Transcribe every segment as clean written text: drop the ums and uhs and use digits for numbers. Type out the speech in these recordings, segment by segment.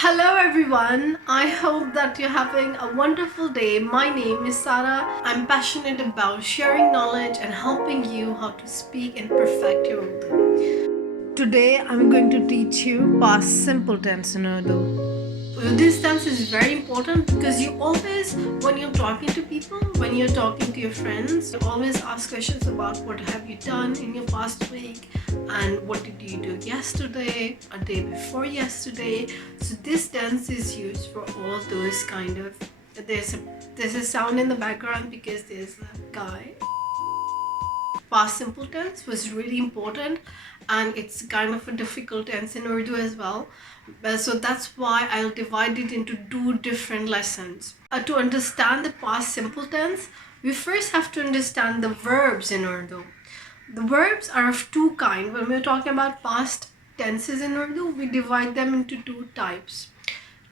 Hello everyone, I hope that you're having a wonderful day. My name is Sarah. I'm passionate about sharing knowledge and helping you how to speak and perfect your Urdu. Today I'm going to teach you past simple tense in Urdu. This tense is very important because you always, when you're talking to people, when you're talking to your friends, you always ask questions about what have you done in your past week and what did you do yesterday, a day before yesterday. So this tense is used for all those kind of. There's a sound in the background because there's a guy. Past simple tense was really important, and it's kind of a difficult tense in Urdu as well. So that's why I'll divide it into two different lessons. To understand the past simple tense, we first have to understand the verbs in Urdu. The verbs are of two kinds. When we're talking about past tenses in Urdu, we divide them into two types: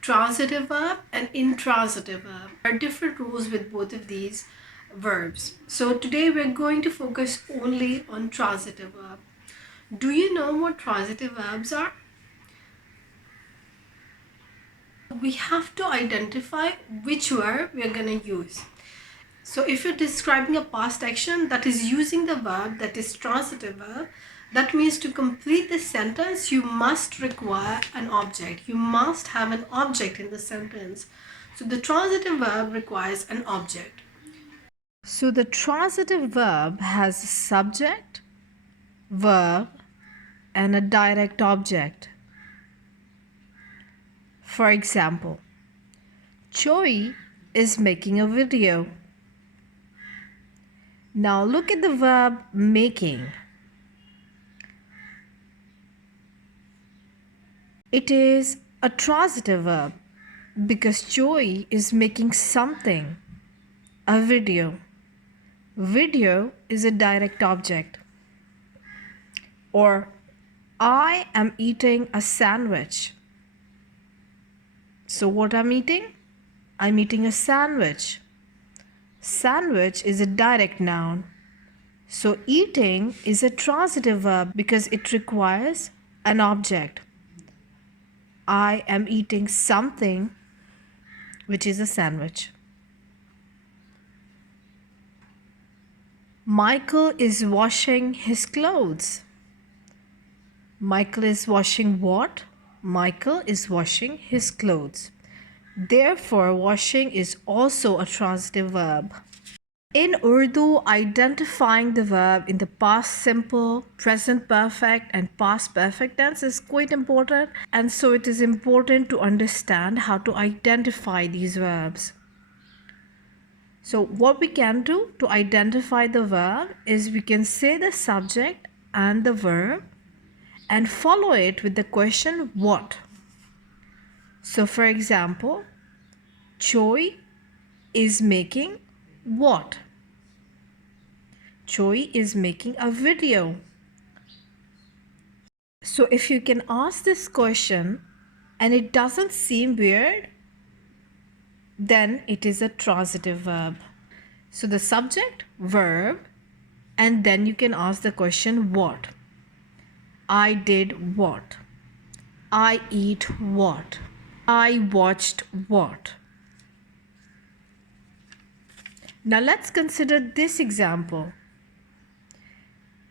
transitive verb and intransitive verb. There are different rules with both of these verbs. So today we're going to focus only on transitive verb. Do you know what transitive verbs are? We have to identify which verb we are going to use. So if you're describing a past action that is using the verb that is transitive verb, that means to complete the sentence, you must require an object. You must have an object in the sentence. So the transitive verb requires an object. So the transitive verb has a subject, verb, and a direct object. For example, Choi is making a video. Now look at the verb making. It is a transitive verb because Choi is making something, a video. Video is a direct object. Or I am eating a sandwich. So what I'm eating? I'm eating a sandwich. Sandwich is a direct noun. So eating is a transitive verb because it requires an object. I am eating something, which is a sandwich. Michael is washing his clothes. Michael is washing what? Michael is washing his clothes. Therefore, washing is also a transitive verb. In Urdu, identifying the verb in the past simple, present perfect, and past perfect tense is quite important, and so it is important to understand how to identify these verbs. So what we can do to identify the verb is we can say the subject and the verb and follow it with the question what. So for example, Choi is making what? Choi is making a video. So if you can ask this question and it doesn't seem weird, then it is a transitive verb. So the subject, verb, and then you can ask the question what. I did what? I eat what? I watched what? Now let's consider this example.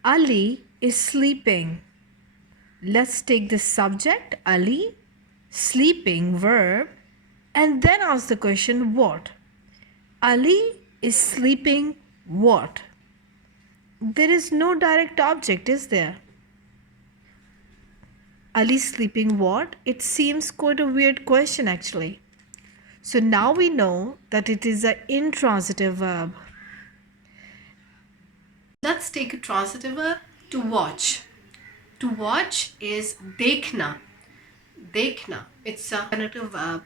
Ali is sleeping. Let's take the subject, Ali, sleeping, verb, and then ask the question what? Ali is sleeping what? There is no direct object, is there? Ali sleeping what? It seems quite a weird question actually. So now we know that it is an intransitive verb. Let's take a transitive verb, to watch. To watch is dekhna. Dekhna. It's a infinitive verb.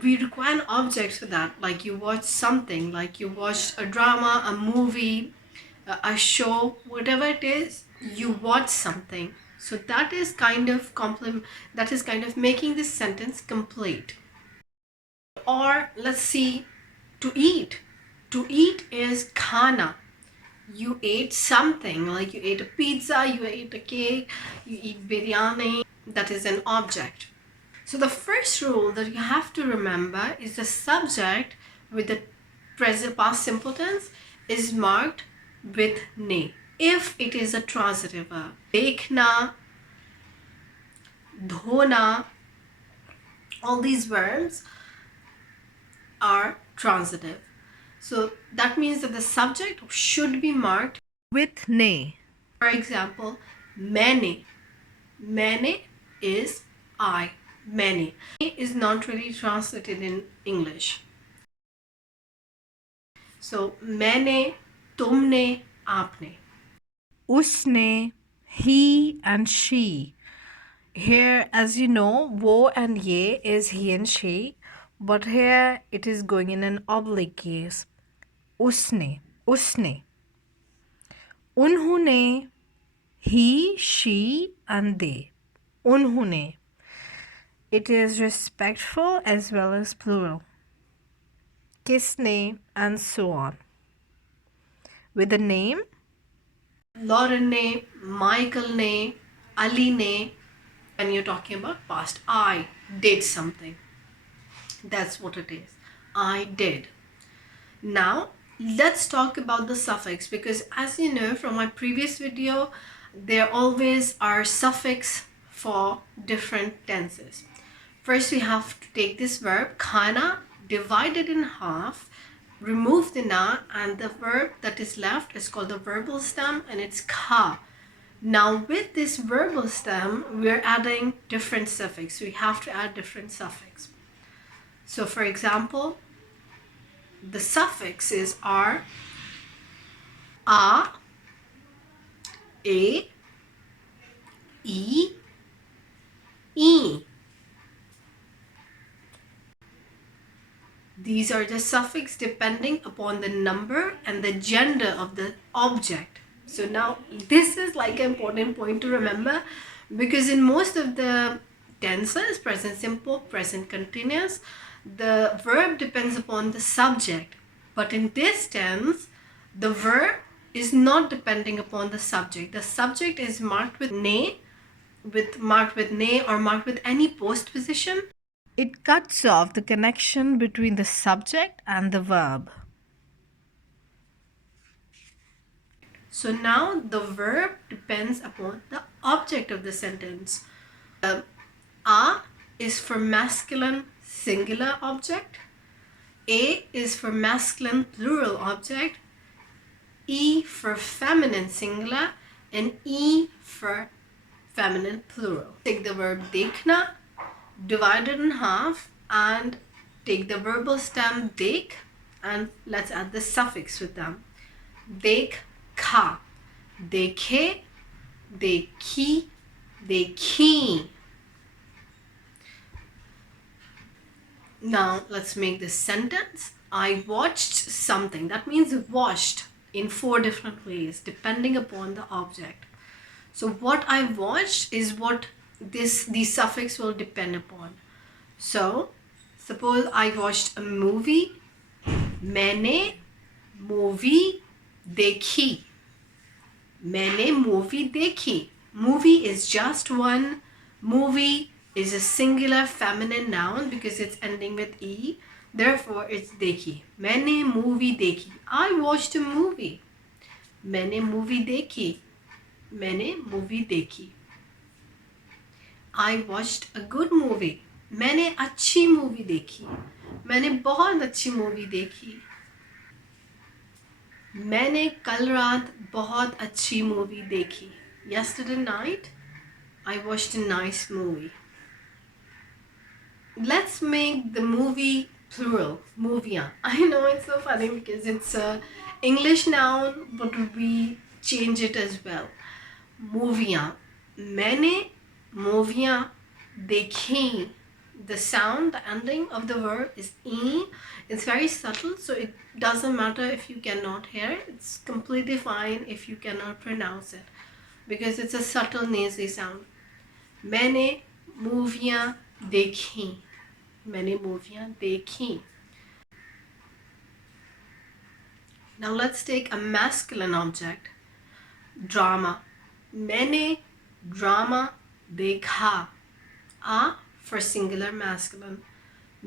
We require an object for that, like you watch something, like you watched a drama, a movie, a show, whatever it is, you watch something. So that is kind of making this sentence complete. Or let's see, to eat. To eat is khana. You ate something, like you ate a pizza, you ate a cake, you eat biryani. That is an object. So the first rule that you have to remember is the subject with the present past simple tense is marked with ne if it is a transitive verb. Dekhna, dhona, all these verbs are transitive. So that means that the subject should be marked with ne. For example, maine. Maine is I. Maine is not really translated in English. So maine, tumne, aapne. Usne, he and she. Here, as you know, wo and ye is he and she, but here it is going in an oblique case. Usne, usne. Unhone, he, she, and they. Unhone. It is respectful as well as plural. Kisne, and so on. With a name, Lauren ne, Michael ne, Ali ne, when you're talking about past. I did something. That's what it is. I did. Now, let's talk about the suffix, because as you know from my previous video, there always are suffix for different tenses. First, we have to take this verb, khana, divide it in half, remove the na, and the verb that is left is called the verbal stem, and it's kha. Now, with this verbal stem, we're adding different suffix. We have to add different suffix. So, for example, the suffixes are a, e, e. These are the suffix depending upon the number and the gender of the object. So now this is like an important point to remember, because in most of the tenses, present simple, present continuous, the verb depends upon the subject. But in this tense, the verb is not depending upon the subject. The subject is marked with ne, marked with ne or marked with any postposition. It cuts off the connection between the subject and the verb. So now the verb depends upon the object of the sentence. A is for masculine singular object. A is for masculine plural object. E for feminine singular, and E for feminine plural. Take the verb dekhna, divide it in half, and take the verbal stem dekh, and let's add the suffix with them. Dekh, kha, dekhe, dekhi, dekhi. Now let's make this sentence. I watched something. That means watched in 4 different ways depending upon the object. So what I watched is what the suffix will depend upon. So suppose I watched a movie. मैंने movie देखी. मैंने movie देखी. Movie is just one. Movie is a singular feminine noun because it's ending with E. Therefore, it's देखी. मैंने movie देखी. I watched a movie. मैंने movie देखी. मैंने movie देखी. I watched a good movie. मैंने अच्छी movie देखी. मैंने बहुत अच्छी movie देखी. मैंने कल रात बहुत अच्छी movie देखी. Yesterday night, I watched a nice movie. Let's make the movie plural, moviयाँ. I know it's so funny because it's a English noun, but we change it as well. Moviयाँ. मैंने moviयाँ देखी. The sound, the ending of the verb is E. It's very subtle, so it doesn't matter if you cannot hear it. It's completely fine if you cannot pronounce it, because it's a subtle nasal sound. मैंने moviयाँ देखी. मैंने moviयाँ देखी. Now let's take a masculine object. Drama. मैंने drama देखा. A for singular masculine.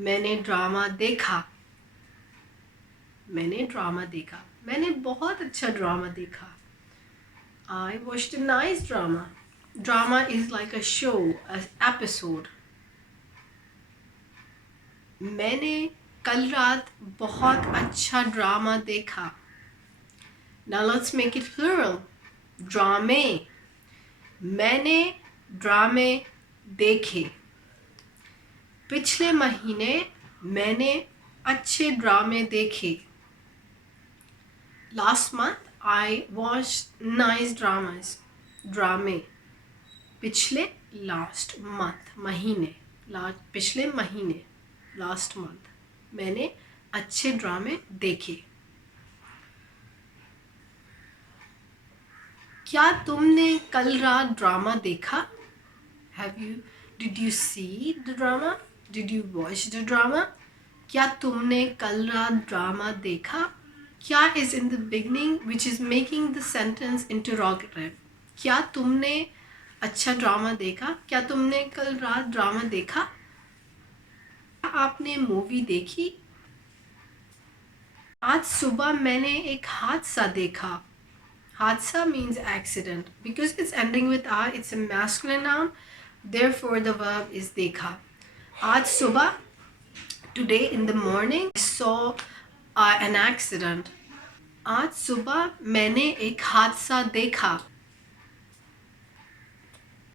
मैंने drama देखा. मैंने drama देखा. मैंने बहुत अच्छा ड्रामा देखा. I watched a nice drama. Drama is like a show, an episode. मैंने कल रात बहुत अच्छा ड्रामा देखा. Now let's make it plural. ड्रामे. मैंने ड्रामे देखे. पिछले महीने मैंने अच्छे ड्रामे देखे. Last month I watched nice dramas. ड्रामे. पिछले last month महीने. पिछले महीने last month मैंने अच्छे ड्रामे देखे. क्या तुमने कल रात ड्रामा देखा? Did you see the drama? Did you watch the drama? क्या तुमने कल रात ड्रामा देखा? क्या is in the beginning which is making the sentence interrogative. क्या तुमने अच्छा ड्रामा देखा? क्या तुमने कल रात ड्रामा देखा? आपने मूवी देखी? आज सुबह मैंने एक हादसा देखा. Hadsa means accident. Because it's ending with a, it's a masculine noun. Therefore, the verb is dekha. Aaj subah, today in the morning, I saw an accident. Aaj subah, maine ek hadsa dekha.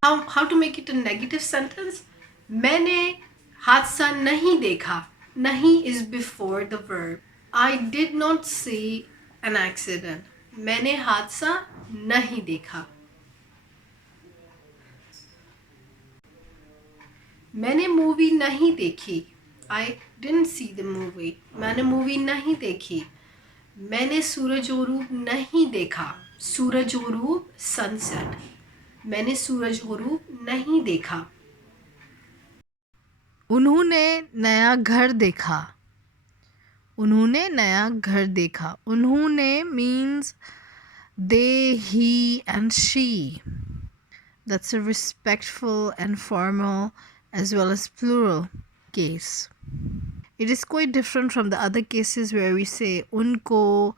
How to make it a negative sentence? Maine hadsa nahi dekha. Nahi is before the verb. I did not see an accident. मैंने हादसा नहीं देखा. मैंने movie नहीं देखी. I didn't see the movie. मैंने movie नहीं देखी. मैंने सूरज गुरूब नहीं देखा. सूरज गुरूब सनसेट. मैंने सूरज गुरूब नहीं देखा. उन्होंने नया घर देखा. उन्होंने नया घर देखा. उन्होंने means they, he and she. That's a respectful and formal as well as plural case. It is quite different from the other cases where we say unko,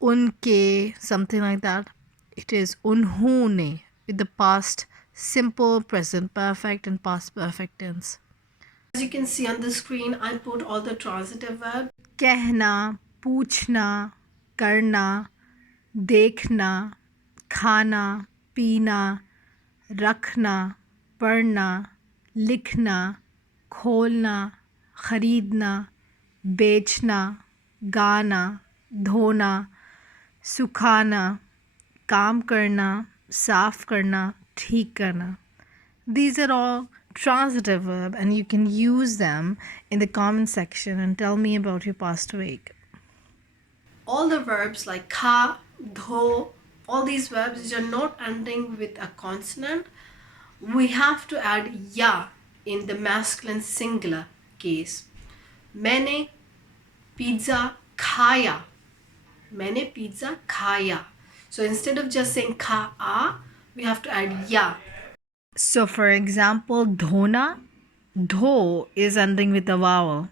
unke, something like that. It is unhone with the past simple, present perfect and past perfect tense. As you can see on the screen, I put all the transitive verbs. कहना, पूछना, करना, देखना, खाना, पीना, रखना, पढ़ना, लिखना, खोलना, खरीदना, बेचना, गाना, धोना, सुखाना, काम करना, साफ करना, ठीक करना. These are all transitive verb and you can use them in the comment section and tell me about your past week. All the verbs like ka, dho, all these verbs which are not ending with a consonant, we have to add ya in the masculine singular case. मैंने pizza khaya. मैंने pizza khaya. So instead of just saying kha, we have to add ya. So for example, dhona, dho is ending with a vowel.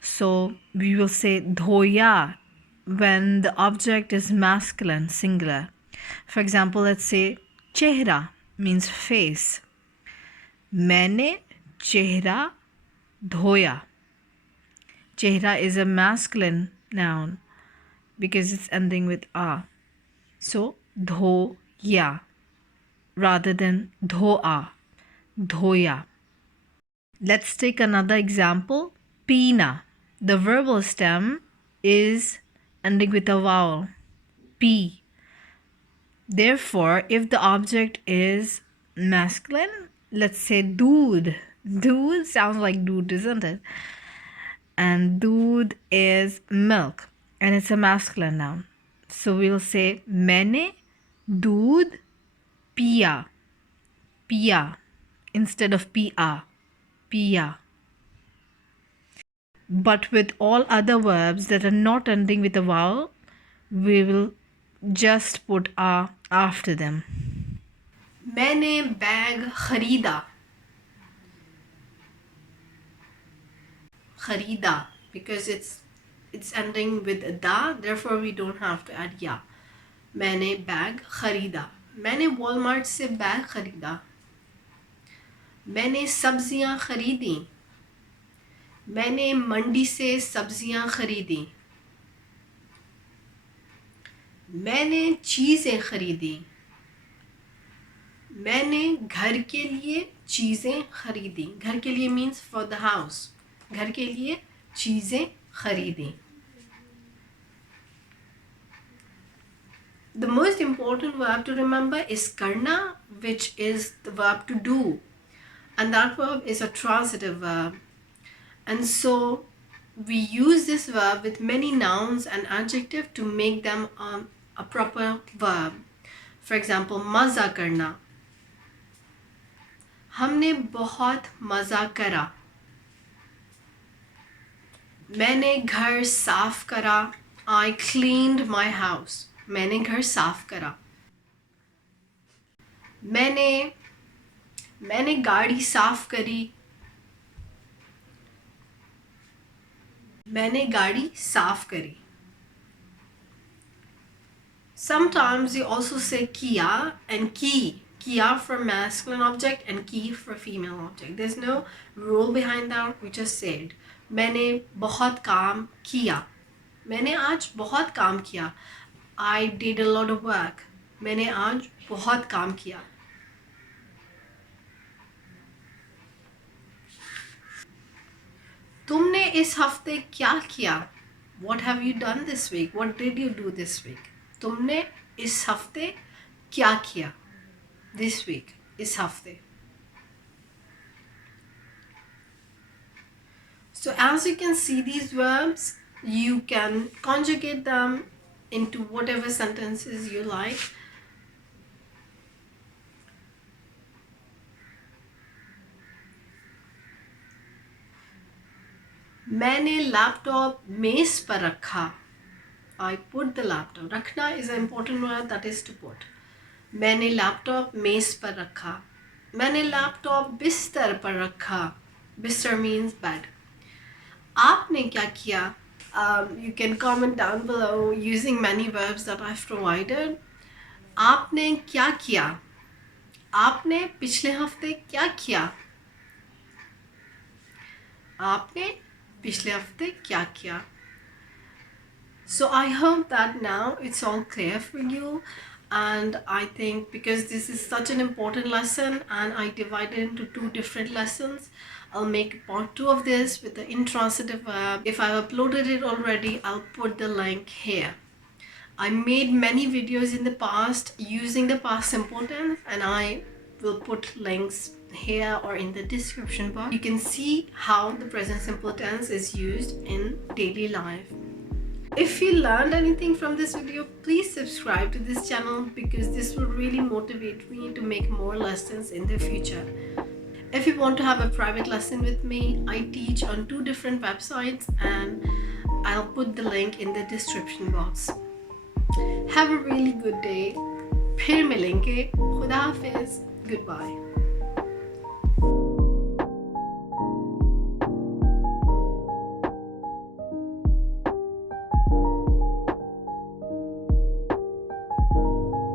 So we will say dhoya when the object is masculine, singular. For example, let's say chehra means face. मैंने चेहरा धोया. Chehra is a masculine noun because it's ending with a. So dhoya rather than dhoa, dhoya. Let's take another example. Pina. The verbal stem is ending with a vowel. P. Therefore, if the object is masculine, let's say doodh. Doodh sounds like dude, isn't it? And doodh is milk and it's a masculine noun. So we'll say मैंने दूध पिया. Piya instead of pia. Piya. But with all other verbs that are not ending with a vowel, we will just put a after them. मैंने bag खरीदा. kharida, because it's ending with da, therefore we don't have to add ya. मैंने bag खरीदा, मैंने Walmart से bag खरीदा. मैंने सब्जियां खरीदी, मैंने मंडी से सब्जियां खरीदी. मैंने चीज़ें खरीदी, मैंने घर के लिए चीज़ें खरीदी. घर के लिए मीन्स फॉर द हाउस. घर के लिए चीज़ें खरीदी. The most important verb to remember is karna, which is the verb to do, and that verb is a transitive verb. And so we use this verb with many nouns and adjectives to make them a proper verb. For example, maza karna. हमने बहुत मज़ा करा. मैंने घर साफ करा. I cleaned my house. मैंने घर साफ करा. मैंने गाड़ी साफ करी. मैंने गाड़ी साफ करी. Sometimes you also say kiya and ki. Kiya for masculine object and ki for female object. There's no rule behind that. We just said. मैंने बहुत काम किया. मैंने आज बहुत काम किया. I did a lot of work. मैंने आज बहुत काम किया. तुमने इस हफ्ते क्या किया? What have you done this week? What did you do this week? तुमने इस हफ्ते क्या किया? This week, इस हफ्ते. So as you can see these verbs, you can conjugate them into whatever sentences you like. मैंने लैपटॉप मेज पर रखा. I put the laptop. रखना is an important word, that is to put. मैंने laptop मेज पर रखा. मैंने लैपटॉप बिस्तर पर रखा. बिस्तर means bed. आपने क्या किया? You can comment down below using many verbs that I've provided. आपने क्या किया? आपने पिछले हफ्ते क्या किया? आपने पिछले हफ्ते क्या किया? So I hope that now it's all clear for you, and I think because this is such an important lesson and I divided into 2 different lessons, I'll make part 2 of this with the intransitive verb. If I've uploaded it already, I'll put the link here. I made many videos in the past using the past simple tense, and I will put links here or in the description box. You can see how the present simple tense is used in daily life. If you learned anything from this video, please subscribe to this channel because this will really motivate me to make more lessons in the future. If you want to have a private lesson with me, I teach on 2 different websites and I'll put the link in the description box. Have a really good day. फिर मिलेंगे. खुदा हाफिज. Goodbye.